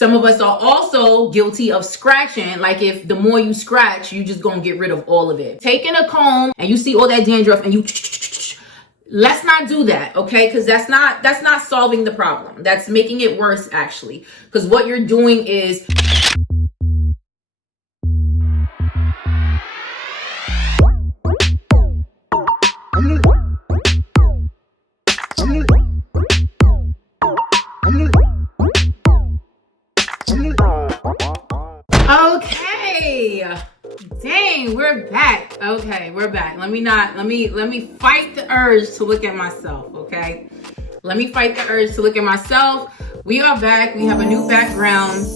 Some of us are also guilty of scratching. Like if the more you scratch, you just gonna get rid of all of it. Taking a comb and you see all that dandruff and you, let's not do that, okay? Because that's not solving the problem. That's making it worse, actually. Because what you're doing is okay. Dang, we're back. Okay, we're back. Let me fight the urge to look at myself, okay? Let me fight the urge to look at myself. We are back. We have a new background.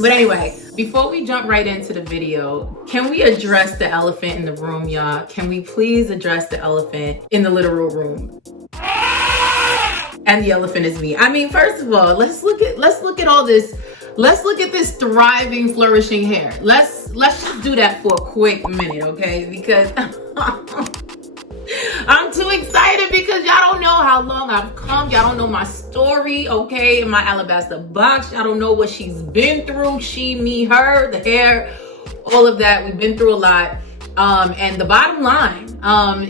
But anyway, before we jump right into the video, can we address the elephant in the room, y'all? Can we please address the elephant in the literal room? And the elephant is me. I mean, first of all, let's look at all this. Let's look at this thriving, flourishing hair. Let's just do that for a quick minute, okay? Because I'm too excited because y'all don't know how long I've come. Y'all don't know my story, okay? In my alabaster box, y'all don't know what she's been through. She, me, her, the hair, all of that. We've been through a lot. And the bottom line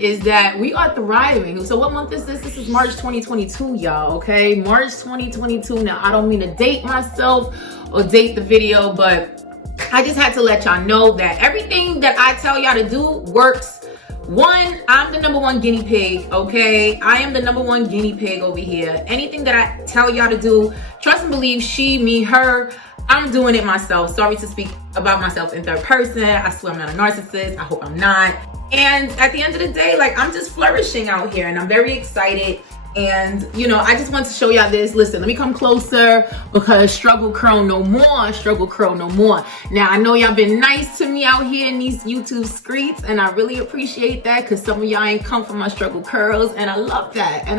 is that we are thriving. So what month is this? This is March 2022, y'all, okay? March 2022. Now, I don't mean to date myself or date the video, but I just had to let y'all know that everything that I tell y'all to do works. One, I'm the #1 guinea pig, okay? I am the #1 guinea pig over here. Anything that I tell y'all to do, trust and believe, she, me, her, I'm doing it myself. Sorry to speak about myself in third person. I swear I'm not a narcissist. I hope I'm not. And at the end of the day, like, I'm just flourishing out here and I'm very excited. And, you know, I just want to show y'all this. Listen, let me come closer because struggle curl no more. Struggle curl no more. Now, I know y'all been nice to me out here in these YouTube streets, and I really appreciate that because some of y'all ain't come from my struggle curls, and I love that. And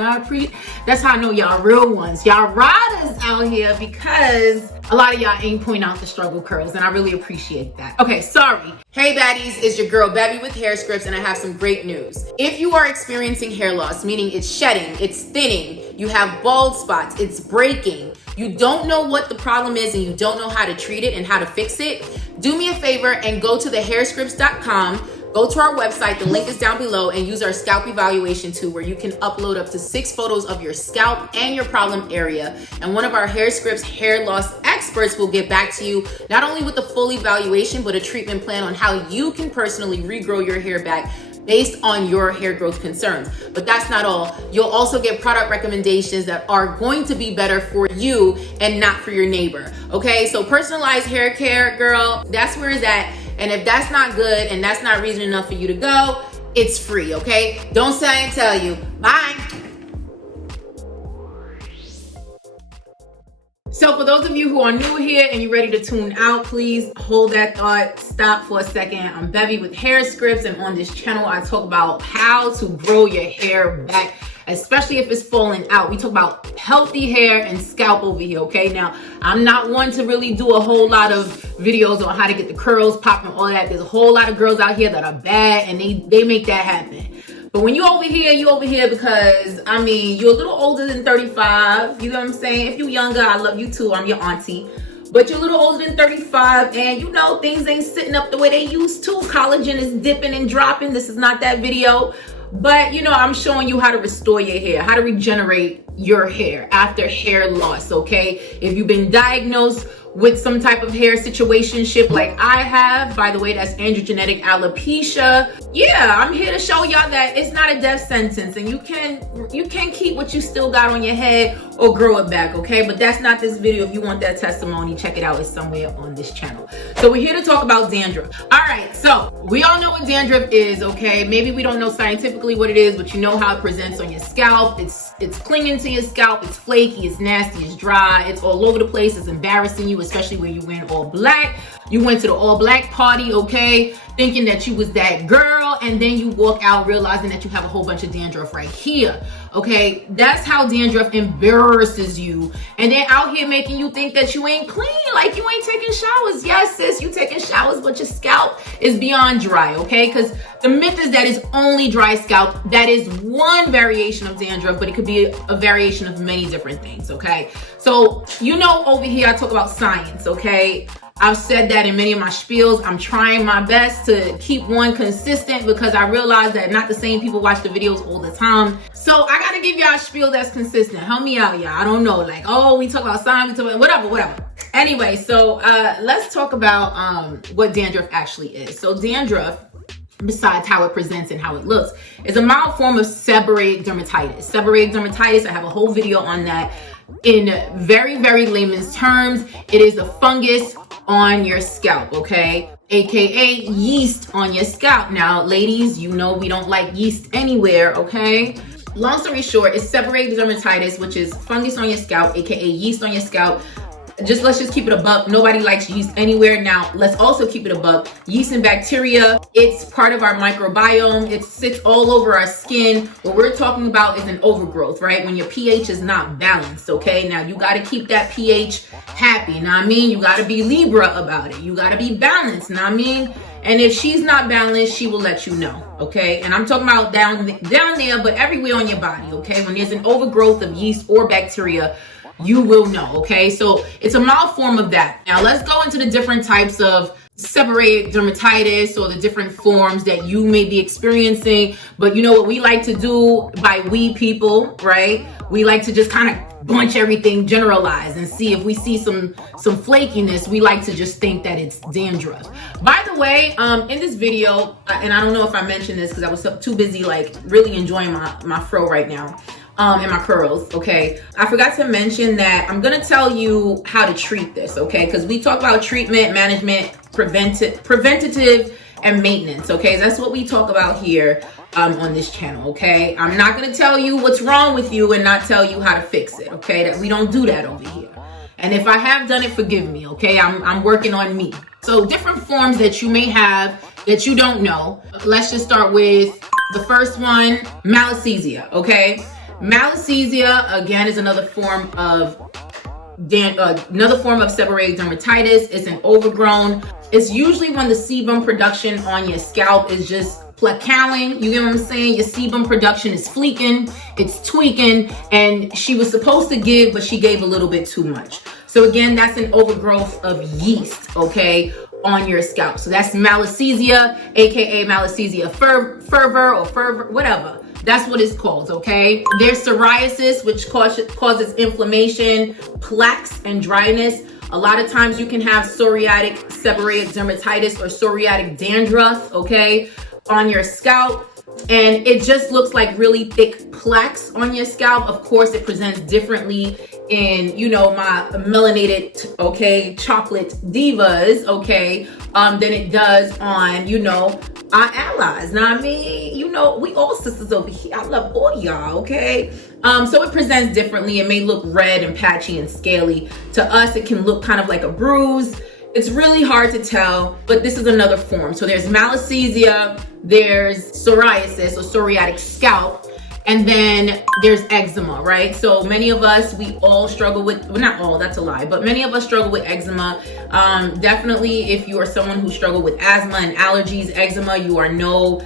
that's how I know y'all real ones. Y'all riders out here because a lot of y'all ain't pointing out the struggle curls, and I really appreciate that. Okay, sorry. Hey baddies, it's your girl Bevy with HairScripts, and I have some great news. If you are experiencing hair loss, meaning it's shedding, it's thinning, you have bald spots, it's breaking, you don't know what the problem is and you don't know how to treat it and how to fix it, do me a favor and go to the hairscripts.com. Go to our website, the link is down below, and use our scalp evaluation tool where you can upload up to 6 photos of your scalp and your problem area. And one of our HairScripts hair loss experts will get back to you, not only with the full evaluation, but a treatment plan on how you can personally regrow your hair back based on your hair growth concerns. But that's not all. You'll also get product recommendations that are going to be better for you and not for your neighbor. Okay, so personalized hair care, girl, that's where it's at. And if that's not good and that's not reason enough for you to go, it's free, okay? Don't say I didn't tell you. Bye. So for those of you who are new here and you're ready to tune out, please hold that thought. Stop for a second. I'm Bevy with HairScripts, and on this channel, I talk about how to grow your hair back, especially if it's falling out. We talk about healthy hair and scalp over here, okay? Now, I'm not one to really do a whole lot of videos on how to get the curls popping, all that. There's a whole lot of girls out here that are bad and they make that happen. But when you over here because, I mean, you're a little older than 35. You know what I'm saying? If you're younger, I love you too. I'm your auntie. But you're a little older than 35 and you know things ain't sitting up the way they used to. Collagen is dipping and dropping. This is not that video. But, you know, I'm showing you how to restore your hair, how to regenerate your hair after hair loss, okay? If you've been diagnosed with some type of hair situationship like I have, by the way, that's androgenetic alopecia. Yeah, I'm here to show y'all that it's not a death sentence and you can keep what you still got on your head or grow it back, okay? But that's not this video. If you want that testimony, check it out. It's somewhere on this channel. So we're here to talk about dandruff. All right, so we all know what dandruff is, okay? Maybe we don't know scientifically what it is, but you know how it presents on your scalp. It's clinging to your scalp, it's flaky, it's nasty, it's dry, it's all over the place, it's embarrassing you, especially when you wear all black. You went to the all black party, okay, thinking that you was that girl, and then you walk out realizing that you have a whole bunch of dandruff right here, okay? That's how dandruff embarrasses you, and then out here making you think that you ain't clean, like you ain't taking showers. Yes, sis, you taking showers, but your scalp is beyond dry, okay? Because the myth is that it's only dry scalp. That is one variation of dandruff, but it could be a variation of many different things, okay? So, you know, over here I talk about science, okay? I've said that in many of my spiels. I'm trying my best to keep one consistent because I realize that not the same people watch the videos all the time. So I gotta give y'all a spiel that's consistent. Help me out, y'all. I don't know, like, oh, we talk about science, we talk about whatever. Anyway, so let's talk about what dandruff actually is. So dandruff, besides how it presents and how it looks, is a mild form of seborrheic dermatitis. Seborrheic dermatitis, I have a whole video on that. In very, very layman's terms, it is a fungus on your scalp, okay? AKA yeast on your scalp. Now, ladies, you know we don't like yeast anywhere, okay? Long story short, it's seborrheic dermatitis, which is fungus on your scalp, AKA yeast on your scalp. Let's just keep it a buck. Nobody likes yeast anywhere. Now, let's also keep it a buck. Yeast and bacteria, it's part of our microbiome. It sits all over our skin. What we're talking about is an overgrowth, right? When your pH is not balanced, okay? Now, you got to keep that pH happy, you know what I mean? You got to be Libra about it. You got to be balanced, you know what I mean? And if she's not balanced, she will let you know, okay? And I'm talking about down there, but everywhere on your body, okay? When there's an overgrowth of yeast or bacteria, you will know, okay? So it's a mild form of that. Now let's go into the different types of seborrheic dermatitis or the different forms that you may be experiencing. But you know what we like to do by we people, right? We like to just kind of bunch everything, generalize, and see if we see some flakiness. We like to just think that it's dandruff. By the way, in this video, and I don't know if I mentioned this because I was too busy like really enjoying my fro right now. And my curls, okay? I forgot to mention that I'm gonna tell you how to treat this, okay? Because we talk about treatment, management, preventative, and maintenance, okay? That's what we talk about here on this channel, okay? I'm not gonna tell you what's wrong with you and not tell you how to fix it, okay? That we don't do that over here. And if I have done it, forgive me, okay? I'm working on me. So different forms that you may have that you don't know. Let's just start with the first one, malassezia, okay? Malassezia, again, is another form of seborrheic dermatitis. It's an overgrown. It's usually when the sebum production on your scalp is just placaling. You get what I'm saying? Your sebum production is fleeking, it's tweaking, and she was supposed to give, but she gave a little bit too much. So again, that's an overgrowth of yeast, okay, on your scalp. So that's malassezia, aka malassezia fervor, whatever. That's what it's called, okay? There's psoriasis, which causes inflammation, plaques, and dryness. A lot of times you can have psoriatic seborrheic dermatitis or psoriatic dandruff, okay, on your scalp. And it just looks like really thick plaques on your scalp. Of course, it presents differently in, you know, my melanated, okay, chocolate divas, okay, than it does on, you know, our allies. Now, I mean, you know, we all sisters over here. I love all y'all, okay? So it presents differently. It may look red and patchy and scaly. To us, it can look kind of like a bruise. It's really hard to tell, but this is another form. So there's malassezia, there's psoriasis or psoriatic scalp, and then there's eczema, right? So many of us, we all struggle with, well, not all, that's a lie, but many of us struggle with eczema. Definitely if you are someone who struggle with asthma and allergies, eczema, you are no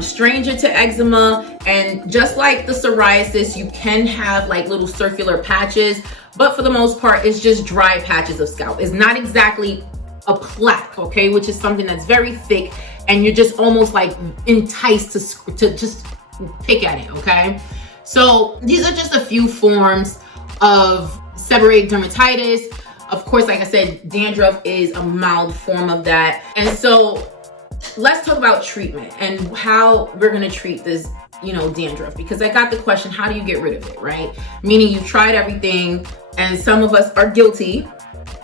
stranger to eczema. And just like the psoriasis, you can have like little circular patches, but for the most part, it's just dry patches of scalp. It's not exactly a plaque, okay, which is something that's very thick and you're just almost like enticed to just pick at it, okay? So these are just a few forms of seborrheic dermatitis. Of course, like I said, dandruff is a mild form of that. And so let's talk about treatment and how we're gonna treat this, you know, dandruff, because I got the question, how do you get rid of it, right? Meaning you tried everything, and some of us are guilty,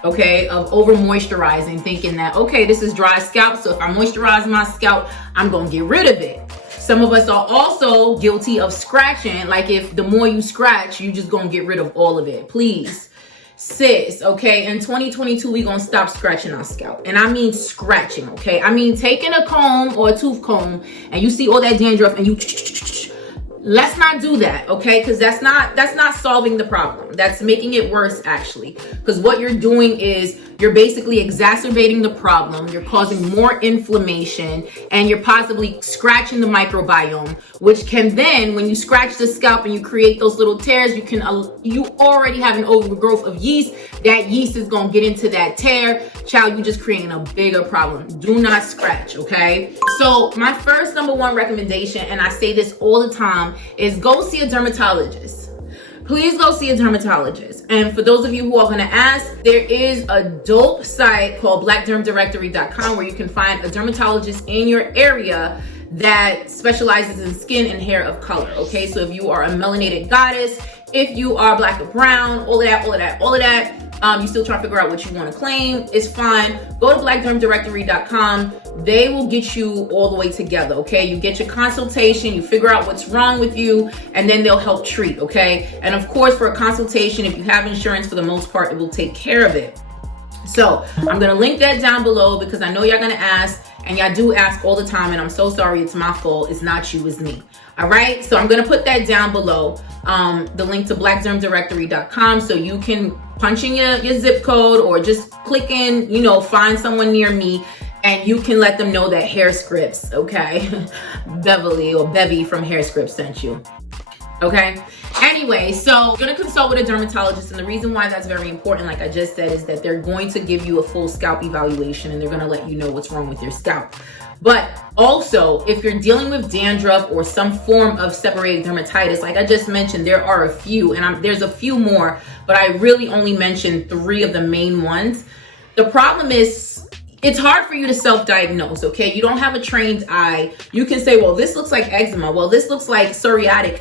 okay, of over moisturizing, thinking that, okay, this is dry scalp, so if I moisturize my scalp, I'm gonna get rid of it. Some of us are also guilty of scratching, like if the more you scratch, you just gonna get rid of all of it. Please sis, okay, in 2022, we gonna stop scratching our scalp. And I mean scratching, okay? I mean taking a comb or a tooth comb and you see all that dandruff and you, let's not do that, okay? Because that's not solving the problem. That's making it worse, actually. Because what you're doing is you're basically exacerbating the problem. You're causing more inflammation, and you're possibly scratching the microbiome, which can then, when you scratch the scalp and you create those little tears, you already have an overgrowth of yeast. That yeast is gonna get into that tear. Child, you just creating a bigger problem. Do not scratch, okay? So my first #1 recommendation, and I say this all the time, is go see a dermatologist. Please go see a dermatologist. And for those of you who are gonna ask, there is a dope site called blackdermdirectory.com where you can find a dermatologist in your area that specializes in skin and hair of color, okay? So if you are a melanated goddess, if you are black or brown, all of that, you still trying to figure out what you want to claim, it's fine. Go to blackdermdirectory.com. They will get you all the way together, okay? You get your consultation, you figure out what's wrong with you, and then they'll help treat, okay? And of course, for a consultation, if you have insurance, for the most part, it will take care of it. So I'm gonna link that down below because I know y'all gonna ask, and y'all do ask all the time, and I'm so sorry, it's my fault. It's not you, it's me. All right, so I'm gonna put that down below, the link to blackdermdirectory.com, so you can punch in your zip code or just click in, find someone near me, and you can let them know that HairScripts, okay, Beverly or Bevy from HairScripts sent you. Okay. Anyway, so you're gonna consult with a dermatologist, and the reason why that's very important, like I just said, is that they're going to give you a full scalp evaluation and they're gonna let you know what's wrong with your scalp. But also, if you're dealing with dandruff or some form of seborrheic dermatitis, like I just mentioned, there are a few, and there's a few more, but I really only mentioned 3 of the main ones. The problem is, it's hard for you to self-diagnose, okay? You don't have a trained eye. You can say, well, this looks like eczema. Well, this looks like psoriatic,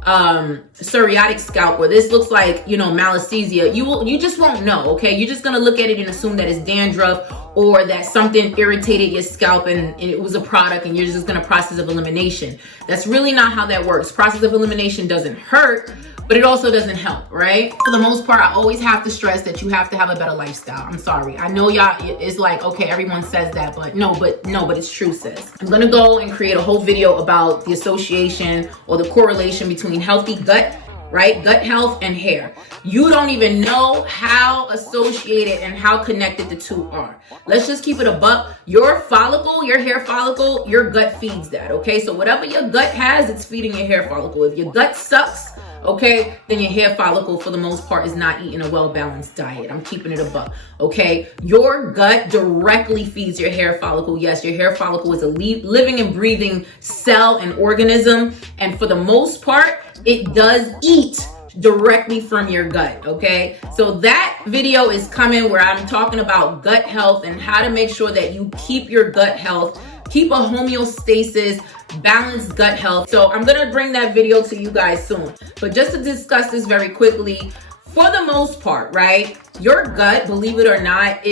psoriatic scalp, or this looks like, malassezia. You just won't know, okay? You're just gonna look at it and assume that it's dandruff or that something irritated your scalp and it was a product and you're just gonna process of elimination. That's really not how that works. Process of elimination doesn't hurt, but it also doesn't help, right? For the most part, I always have to stress that you have to have a better lifestyle. I'm sorry. I know y'all, it's like, okay, everyone says that, but no, but it's true, sis. I'm gonna go and create a whole video about the association or the correlation between healthy gut, right? Gut health and hair. You don't even know how associated and how connected the two are. Let's just keep it a buck. Your follicle, your hair follicle, your gut feeds that, okay? So whatever your gut has, it's feeding your hair follicle. If your gut sucks, okay, then your hair follicle, for the most part, is not eating a well-balanced diet. I'm keeping it a buck, okay? Your gut directly feeds your hair follicle. Yes, your hair follicle is a living and breathing cell and organism, and for the most part, it does eat directly from your gut, okay? So that video is coming where I'm talking about gut health and how to make sure that you keep your gut health, keep a homeostasis, balanced gut health. So I'm gonna bring that video to you guys soon. But just to discuss this very quickly, for the most part, right, your gut, believe it or not,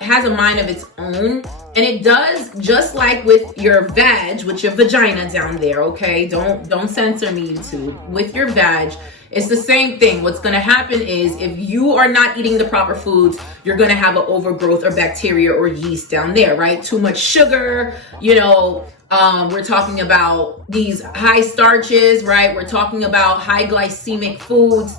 has a mind of its own. And it does, just like with your vag, with your vagina down there, okay? Don't censor me, YouTube. With your vag, it's the same thing. What's gonna happen is if you are not eating the proper foods, you're gonna have an overgrowth or bacteria or yeast down there, right? Too much sugar, we're talking about these high starches, right? We're talking about high glycemic foods.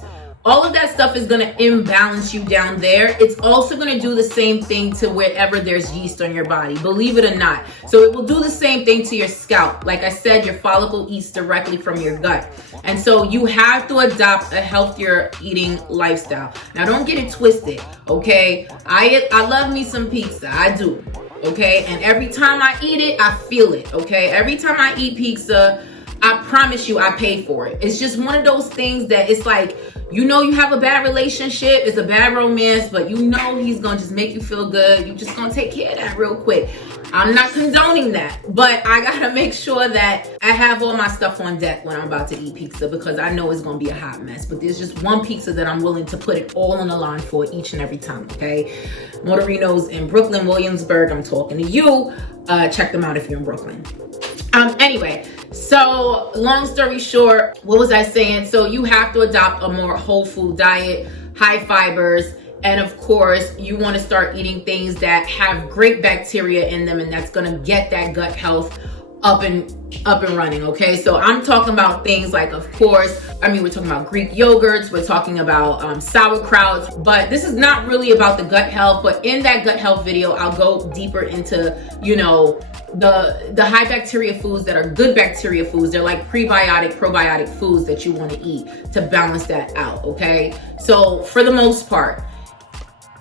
All of that stuff is going to imbalance you down there. It's also going to do the same thing to wherever there's yeast on your body, believe it or not. So it will do the same thing to your scalp. Like I said, your follicle eats directly from your gut. And so you have to adopt a healthier eating lifestyle. Now, don't get it twisted, okay? I love me some pizza. I do, okay? And every time I eat it, I feel it, okay? Every time I eat pizza, I promise you I pay for it. It's just one of those things that it's like, you have a bad relationship, it's a bad romance, but he's gonna just make you feel good. You just gonna take care of that real quick. I'm not condoning that, but I gotta make sure that I have all my stuff on deck when I'm about to eat pizza because I know it's gonna be a hot mess. But there's just one pizza that I'm willing to put it all on the line for each and every time, okay? Motorino's in Brooklyn, Williamsburg. I'm talking to you. Check them out if you're in Brooklyn. Anyway, so long story short, what was I saying? So you have to adopt a more whole food diet, high fibers. And of course, you want to start eating things that have great bacteria in them, and that's going to get that gut health up and running. Okay, so I'm talking about things like, of course, we're talking about Greek yogurts, we're talking about sauerkrauts, but this is not really about the gut health. But in that gut health video, I'll go deeper into, you know, the high bacteria foods that are good bacteria foods. They're like prebiotic, probiotic foods that you want to eat to balance that out. Okay, so for the most part,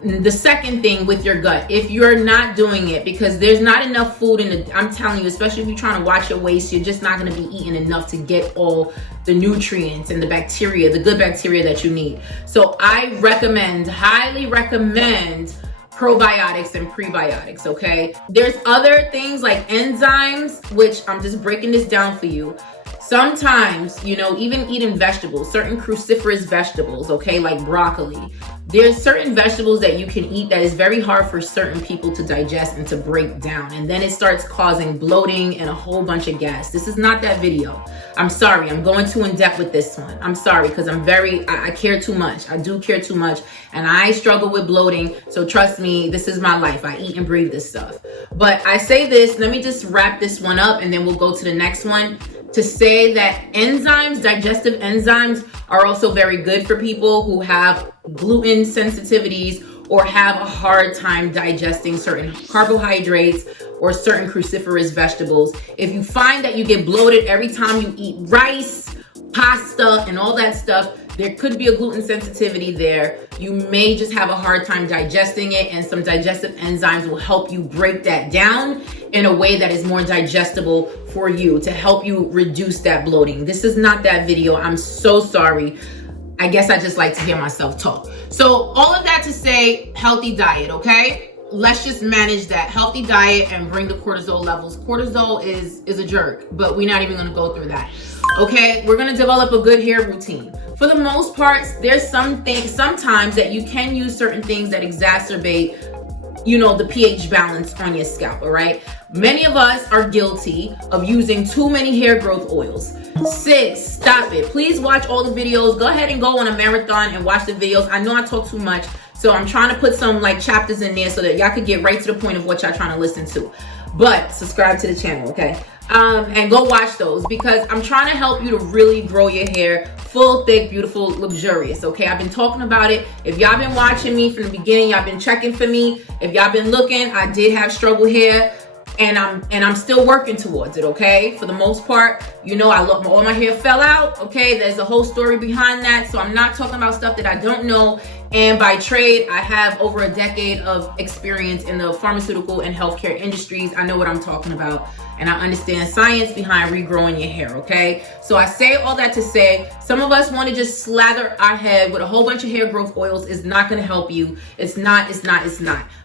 the second thing with your gut, if you're not doing it because there's not enough food in the, I'm telling you, especially if you're trying to watch your waist, you're just not going to be eating enough to get all the nutrients and the bacteria, the good bacteria that you need. So I recommend, highly recommend, probiotics and prebiotics. Okay, there's other things like enzymes, which I'm just breaking this down for you. Sometimes, you know, even eating vegetables, certain cruciferous vegetables, okay, like broccoli. There's certain vegetables that you can eat that is very hard for certain people to digest and to break down. And then it starts causing bloating and a whole bunch of gas. This is not that video. I'm sorry, I'm going too in depth with this one. I'm sorry, because I care too much. I do care too much. And I struggle with bloating. So trust me, this is my life. I eat and breathe this stuff. But I say this, let me just wrap this one up and then we'll go to the next one. To say that enzymes, digestive enzymes, are also very good for people who have gluten sensitivities or have a hard time digesting certain carbohydrates or certain cruciferous vegetables. If you find that you get bloated every time you eat rice, pasta, and all that stuff, there could be a gluten sensitivity there. You may just have a hard time digesting it, and some digestive enzymes will help you break that down in a way that is more digestible for you to help you reduce that bloating. This is not that video. I'm so sorry. I guess I just like to hear myself talk. So all of that to say, healthy diet, okay? Let's just manage that healthy diet and bring the cortisol levels. Cortisol is a jerk, but we're not even gonna go through that. Okay, we're gonna develop a good hair routine. For the most part, there's some things sometimes that you can use certain things that exacerbate, you know, the pH balance on your scalp, all right? Many of us are guilty of using too many hair growth oils. Sis, stop it. Please watch all the videos. Go ahead and go on a marathon and watch the videos. I know I talk too much, so I'm trying to put some like chapters in there so that y'all could get right to the point of what y'all trying to listen to. But subscribe to the channel, okay? And go watch those because I'm trying to help you to really grow your hair full, thick, beautiful, luxurious, okay? I've been talking about it. If y'all been watching me from the beginning, y'all been checking for me. If y'all been looking, I did have struggle hair and I'm still working towards it, okay? For the most part, you know, all my hair fell out, okay? There's a whole story behind that. So I'm not talking about stuff that I don't know. And by trade, I have over a decade of experience in the pharmaceutical and healthcare industries. I know what I'm talking about. And I understand science behind regrowing your hair, okay? So I say all that to say, some of us want to just slather our head with a whole bunch of hair growth oils. Is not going to help you. It's not.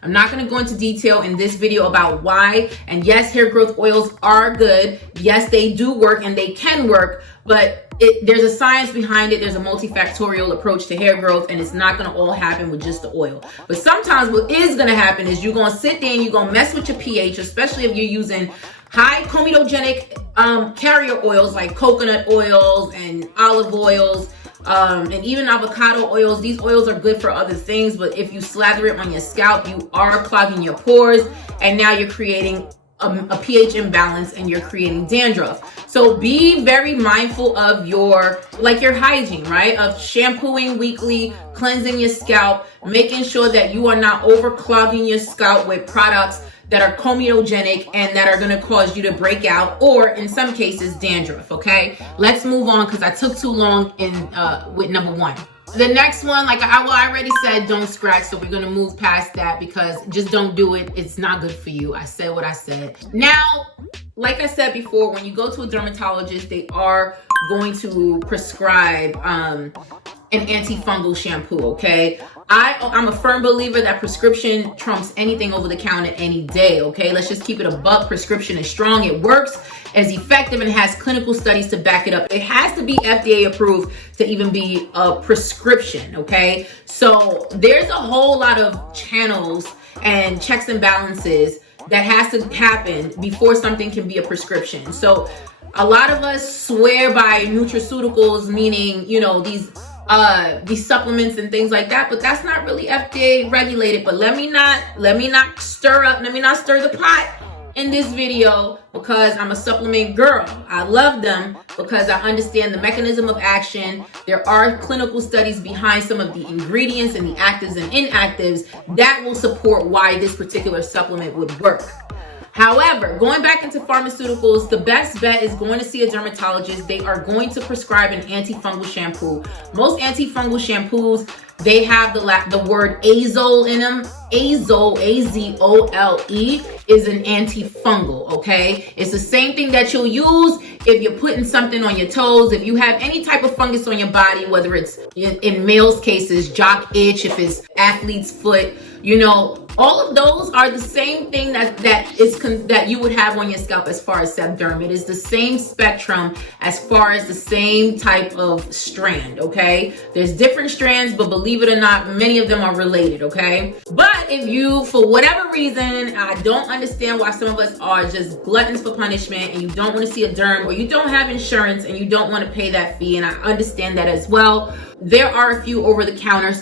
I'm not going to go into detail in this video about why. And yes, hair growth oils are good. Yes, they do work and they can work, but there's a science behind it. There's a multifactorial approach to hair growth, and it's not going to all happen with just the oil. But sometimes what is going to happen is you're going to sit there and you're going to mess with your pH, especially if you're using high comedogenic carrier oils like coconut oils and olive oils and even avocado oils. These oils are good for other things, but if you slather it on your scalp, you are clogging your pores, and now you're creating a pH imbalance and you're creating dandruff. So be very mindful of your hygiene, right? Of shampooing weekly, cleansing your scalp, making sure that you are not overclogging your scalp with products that are comedogenic and that are going to cause you to break out, or in some cases dandruff. Okay, let's move on because I took too long with number one. The next one, like I already said, don't scratch. So we're going to move past that because just don't do it. It's not good for you. I said what I said. Now, like I said before, when you go to a dermatologist, they are going to prescribe an antifungal shampoo, okay? I'm a firm believer that prescription trumps anything over the counter any day, okay? Let's just keep it a buck. Prescription is strong. It works, is effective, and has clinical studies to back it up. It has to be FDA approved to even be a prescription, okay? So there's a whole lot of channels and checks and balances that has to happen before something can be a prescription. So a lot of us swear by nutraceuticals, meaning, you know, these these supplements and things like that, but that's not really FDA regulated. But let me not stir the pot in this video, because I'm a supplement girl. I love them because I understand the mechanism of action. There are clinical studies behind some of the ingredients and the actives and inactives that will support why this particular supplement would work. However, going back into pharmaceuticals, the best bet is going to see a dermatologist. They are going to prescribe an antifungal shampoo. Most antifungal shampoos, they have the word AZOLE in them. AZOLE, A-Z-O-L-E, is an antifungal, okay? It's the same thing that you'll use if you're putting something on your toes. If you have any type of fungus on your body, whether it's in males' cases, jock itch, if it's athlete's foot, you know, all of those are the same thing that you would have on your scalp as far as sebderm. It is the same spectrum as far as the same type of strand, okay? There's different strands, but believe it or not, many of them are related, okay? But if you, for whatever reason, I don't understand why some of us are just gluttons for punishment and you don't want to see a derm, or you don't have insurance and you don't want to pay that fee, and I understand that as well, there are a few over-the-counter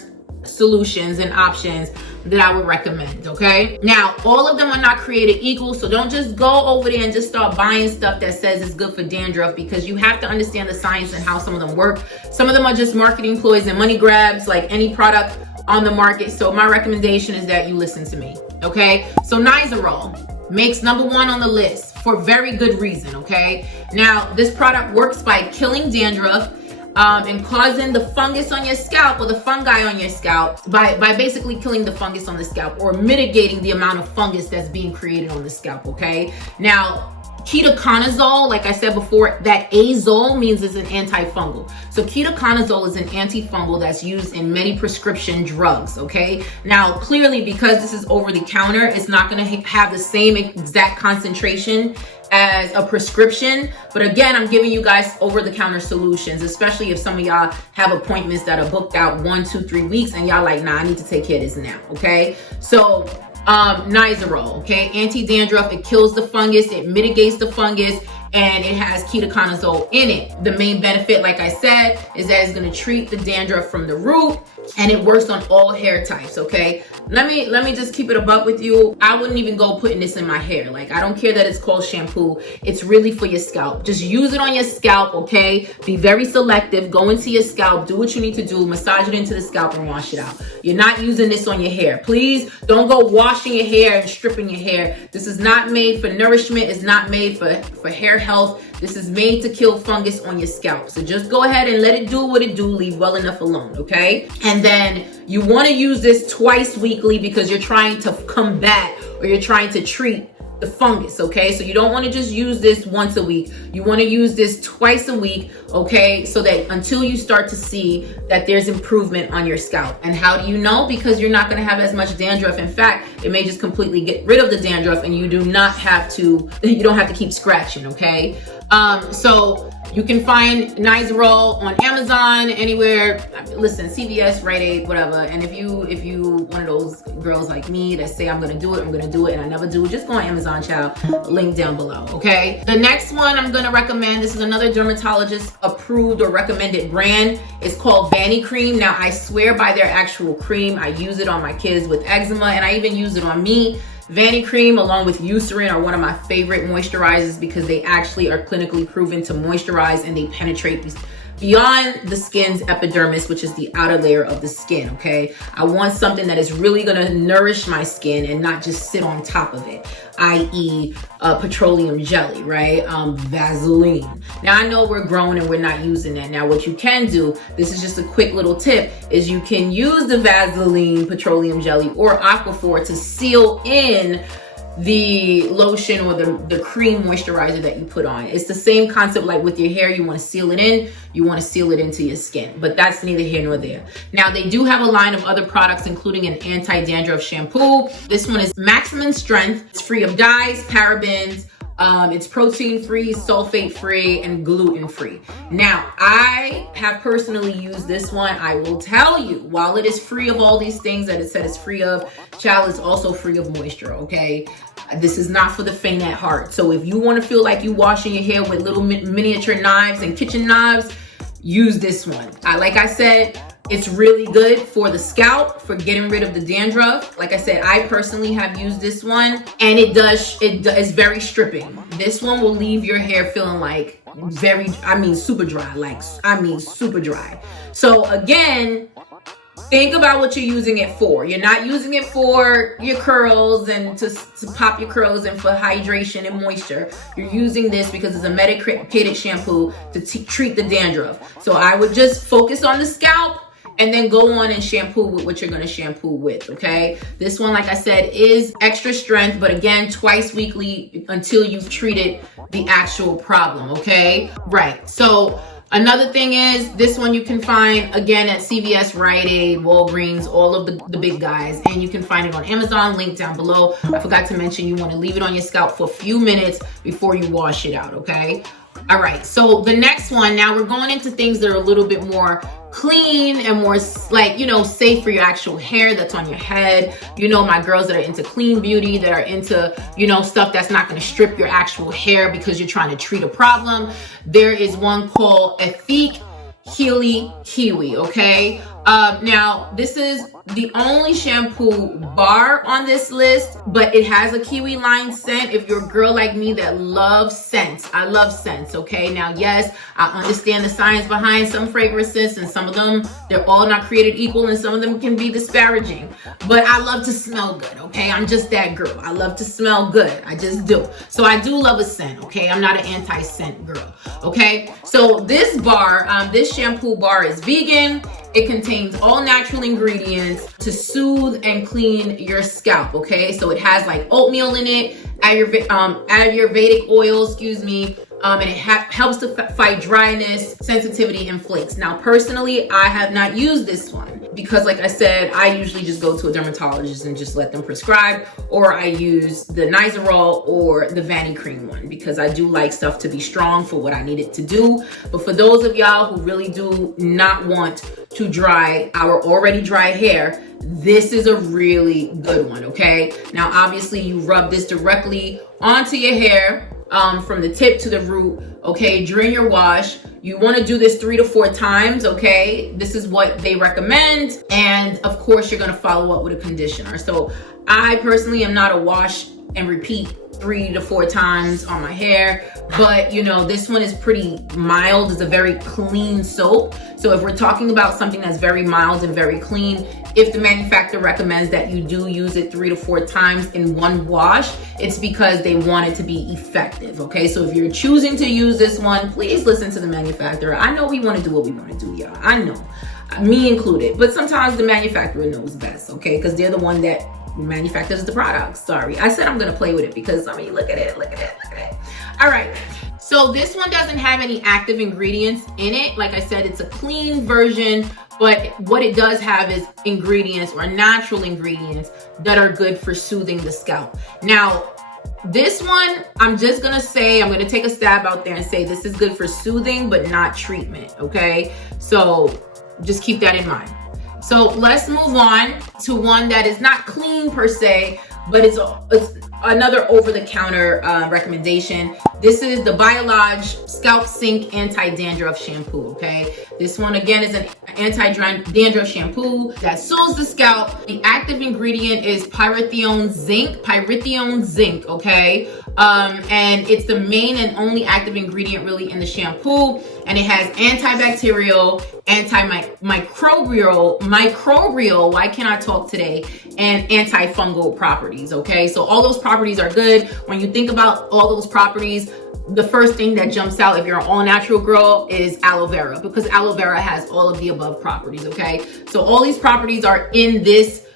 solutions and options that I would recommend, okay? Now, all of them are not created equal, so don't just go over there and just start buying stuff that says it's good for dandruff, because you have to understand the science and how some of them work. Some of them are just marketing ploys and money grabs, like any product on the market. So my recommendation is that you listen to me, okay? So Nizoral makes #1 on the list for very good reason, okay? Now, this product works by killing dandruff, and causing the fungus on your scalp, or the fungi on your scalp, by basically killing the fungus on the scalp, or mitigating the amount of fungus that's being created on the scalp, okay? Now, ketoconazole, like I said before, that azole means it's an antifungal. So ketoconazole is an antifungal that's used in many prescription drugs, okay? Now, clearly, because this is over the counter, it's not gonna have the same exact concentration as a prescription. But again, I'm giving you guys over-the-counter solutions, especially if some of y'all have appointments that are booked out 1, 2, 3 weeks and y'all like, nah, I need to take care of this now, okay? So Nizoral, okay? Anti-dandruff, it kills the fungus, it mitigates the fungus, and it has ketoconazole in it. The main benefit, like I said, is that it's gonna treat the dandruff from the root, and it works on all hair types, okay? Let me just keep it a buck with you. I wouldn't even go putting this in my hair. Like, I don't care that it's called shampoo. It's really for your scalp. Just use it on your scalp, okay? Be very selective. Go into your scalp. Do what you need to do. Massage it into the scalp and wash it out. You're not using this on your hair. Please don't go washing your hair and stripping your hair. This is not made for nourishment. It's not made for hair health. This is made to kill fungus on your scalp. So just go ahead and let it do what it do. Leave well enough alone, okay? And then you want to use this twice weekly, because you're trying to combat, or you're trying to treat the fungus, okay? So you don't want to just use this once a week. You want to use this twice a week, okay? So that until you start to see that there's improvement on your scalp. And how do you know? Because you're not going to have as much dandruff. In fact, it may just completely get rid of the dandruff, and you don't have to keep scratching, okay? So you can find Nizoral on Amazon, anywhere. Listen, CVS, Rite Aid, whatever. And if you one of those girls like me that say I'm gonna do it, and I never do, just go on Amazon, child. Link down below, okay? The next one I'm gonna recommend, this is another dermatologist approved or recommended brand. It's called Vanny Cream. Now, I swear by their actual cream. I use it on my kids with eczema, and I even use it on me. Vanny Cream, along with Eucerin, are one of my favorite moisturizers, because they actually are clinically proven to moisturize, and they penetrate beyond the skin's epidermis, which is the outer layer of the skin, okay? I want something that is really gonna nourish my skin and not just sit on top of it, i.e. Petroleum jelly, right? Vaseline. Now, I know we're grown and we're not using that. Now, what you can do, this is just a quick little tip, is you can use the Vaseline, petroleum jelly, or Aquaphor to seal in the lotion or the cream moisturizer that you put on. It's the same concept like with your hair. You want to seal it in, you want to seal it into your skin, but that's neither here nor there. Now, they do have a line of other products, including an anti-dandruff shampoo. This one is maximum strength. It's free of dyes, parabens, it's protein-free, sulfate-free, and gluten-free. Now, I have personally used this one. I will tell you, while it is free of all these things that it said it's free of, child, is also free of moisture, okay? This is not for the faint at heart. So if you want to feel like you washing your hair with little miniature knives and kitchen knives, use this one. Like I said, it's really good for the scalp, for getting rid of the dandruff. Like I said, I personally have used this one, and it's very stripping. This one will leave your hair feeling like super dry, super dry. So again, think about what you're using it for. You're not using it for your curls and to pop your curls and for hydration and moisture. You're using this because it's a medicated shampoo to treat the dandruff. So I would just focus on the scalp and then go on and shampoo with what you're going to shampoo with, okay? This one, like I said, is extra strength, but again, twice weekly until you've treated the actual problem, okay? Right, so another thing is, this one you can find, again, at CVS, Rite Aid, Walgreens, all of the big guys. And you can find it on Amazon, link down below. I forgot to mention you want to leave it on your scalp for a few minutes before you wash it out, okay? All right, so the next one, now we're going into things that are a little bit more clean and more like, you know, safe for your actual hair that's on your head. You know, my girls that are into clean beauty, that are into, you know, stuff that's not going to strip your actual hair because you're trying to treat a problem. There is one called Ethique Healy Kiwi, okay? Now this is the only shampoo bar on this list, but it has a kiwi line scent. If you're a girl like me that loves scents, I love scents, okay? Now, yes, I understand the science behind some fragrances, and some of them, they're all not created equal, and some of them can be disparaging, but I love to smell good, okay? I'm just that girl. I love to smell good. I just do. So I do love a scent, okay? I'm not an anti-scent girl, okay? So this bar, this shampoo bar is vegan. It contains all natural ingredients to soothe and clean your scalp, okay? So it has like oatmeal in it, Ayurvedic oil, and it helps to fight dryness, sensitivity, and flakes. Now, personally, I have not used this one because, like I said, I usually just go to a dermatologist and just let them prescribe, or I use the Nizoral or the Vanny Cream one because I do like stuff to be strong for what I need it to do. But for those of y'all who really do not want to dry our already dry hair, this is a really good one, okay? Now, obviously, you rub this directly onto your hair, from the tip to the root, okay, during your wash. You want to do this 3 to 4 times, okay? This is what they recommend. And of course, you're going to follow up with a conditioner. So I personally am not a wash and repeat 3 to 4 times on my hair, but you know, this one is pretty mild. It's a very clean soap. So if we're talking about something that's very mild and very clean, if the manufacturer recommends that you do use it 3 to 4 times in one wash, it's because they want it to be effective, okay? So if you're choosing to use this one, please listen to the manufacturer. I know we want to do what we want to do, y'all. I know, me included, but sometimes the manufacturer knows best, okay? Because they're the one that manufactures the products. Sorry, I said I'm gonna play with it because I mean, look at it. All right, so this one doesn't have any active ingredients in it. Like I said, it's a clean version, but what it does have is ingredients or natural ingredients that are good for soothing the scalp. Now, this one, I'm just gonna say, I'm gonna take a stab out there and say this is good for soothing, but not treatment, okay? So just keep that in mind. So let's move on to one that is not clean per se, but it's another over-the-counter recommendation. This is the Biolage Scalp Sync Anti-Dandruff Shampoo, okay? This one, again, is an anti-dandruff shampoo that soothes the scalp. The active ingredient is pyrithione zinc, okay? And it's the main and only active ingredient really in the shampoo. And it has antibacterial, microbial, why can't I talk today? And antifungal properties, okay? So all those properties are good. When you think about all those properties, the first thing that jumps out if you're an all-natural girl is aloe vera, because aloe vera has all of the above properties, okay? So all these properties are in this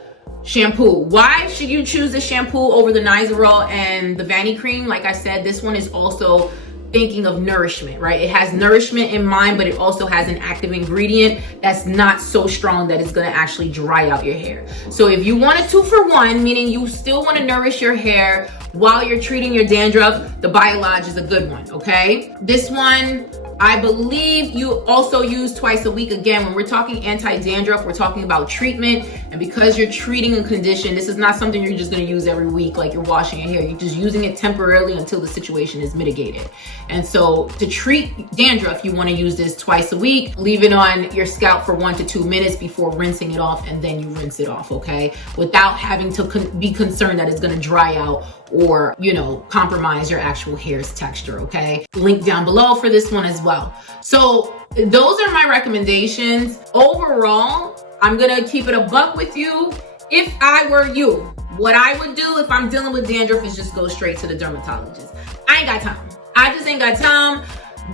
shampoo. Why should you choose this shampoo over the Nizoral and the Vanny Cream? Like I said, this one is also thinking of nourishment, right? It has nourishment in mind, but it also has an active ingredient that's not so strong that it's going to actually dry out your hair. So if you want a 2-for-1, meaning you still want to nourish your hair while you're treating your dandruff, the Biolage is a good one, okay? This one I believe you also use twice a week. Again, when we're talking anti-dandruff, we're talking about treatment. And because you're treating a condition, this is not something you're just gonna use every week like you're washing your hair. You're just using it temporarily until the situation is mitigated. And so to treat dandruff, you wanna use this twice a week. Leave it on your scalp for 1 to 2 minutes before rinsing it off, and then you rinse it off, okay? Without having to be concerned that it's gonna dry out or, you know, compromise your actual hair's texture, okay? Link down below for this one as well. So those are my recommendations. Overall, I'm gonna keep it a buck with you. If I were you, what I would do if I'm dealing with dandruff is just go straight to the dermatologist. I ain't got time. I just ain't got time.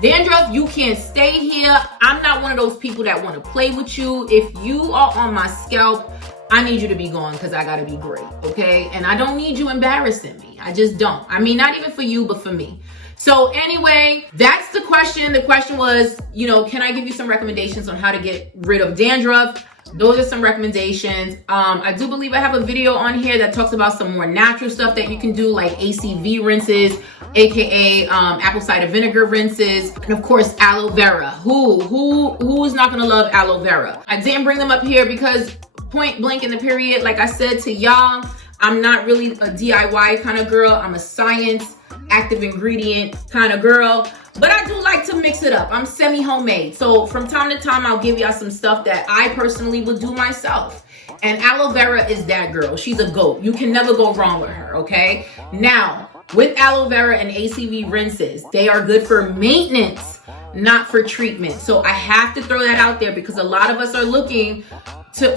Dandruff, you can't stay here. I'm not one of those people that want to play with you. If you are on my scalp, I need you to be gone because I gotta be great, okay? And I don't need you embarrassing me. I just don't. I mean, not even for you, but for me. So anyway, that's the question. The question was, you know, can I give you some recommendations on how to get rid of dandruff? Those are some recommendations. I do believe I have a video on here that talks about some more natural stuff that you can do, like ACV rinses, aka apple cider vinegar rinses, and of course aloe vera. Who is not gonna love aloe vera? I didn't bring them up here because point blank in the period, like I said to y'all, I'm not really a DIY kind of girl. I'm a science, active ingredient kind of girl, but I do like to mix it up. I'm semi-homemade. So from time to time, I'll give y'all some stuff that I personally would do myself. And aloe vera is that girl. She's a goat. You can never go wrong with her, okay? Now, with aloe vera and ACV rinses, they are good for maintenance, not for treatment. So I have to throw that out there because a lot of us are looking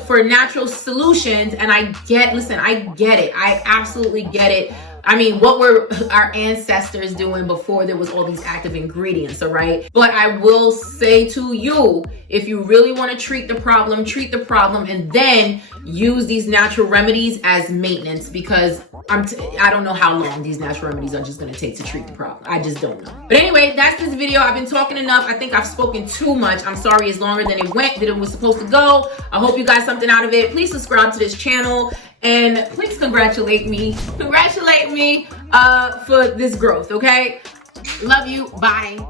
for natural solutions, and I get it. I absolutely get it. I mean, what were our ancestors doing before there was all these active ingredients, all right? But I will say to you, if you really want to treat the problem, and then use these natural remedies as maintenance, because I don't know how long these natural remedies are just going to take to treat the problem. I just don't know. But anyway, that's this video. I've been talking enough. I think I've spoken too much. I'm sorry it's longer than it was supposed to go. I hope you got something out of it. Please subscribe to this channel. And please congratulate me for this growth, okay? Love you. Bye.